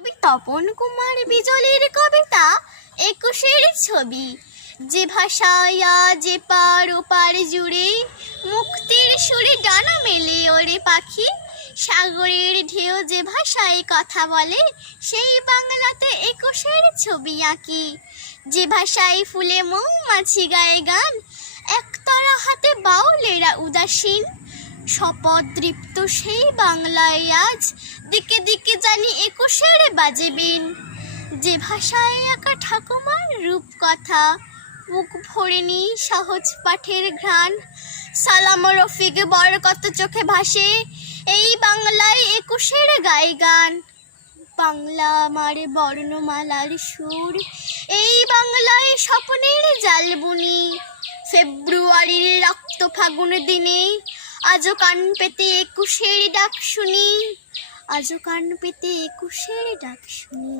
কবি তপন কুমার বিজলির কবিতা একুশের ছবি। যে ভাষায় আজ পার ওপার জুড়ে মুক্তির সুরে ডানা মেলে ওরে পাখি, সাগরের ঢেউ যে ভাষায় কথা বলে সেই বাংলাতে একুশের ছবি আঁকি। যে ভাষায় ফুলে মৌমাছি গায়ে গান, একতারা হাতে বাউলেরা উদাসীন, শপথদৃপ্ত সেই বাংলায় আজ দিকে দিকে জানি একুশের বাজে বিন। যে ভাষায় আঁকা ঠাকুমার রূপকথা, বুক ভরে নি সহজ পাঠের ঘ্রাণ, সালাম রফিক বরকত চোখে ভাসে এই বাংলায় একুশের গায়ে গান। বাংলা আমার বর্ণমালার সুর, এই বাংলায় স্বপ্নের জাল বুনি, ফেব্রুয়ারির রক্ত ফাগুন দিনে আজও কান পেতে একুশের ডাক শুনি, আজও কান পেতে একুশের ডাক শুনি।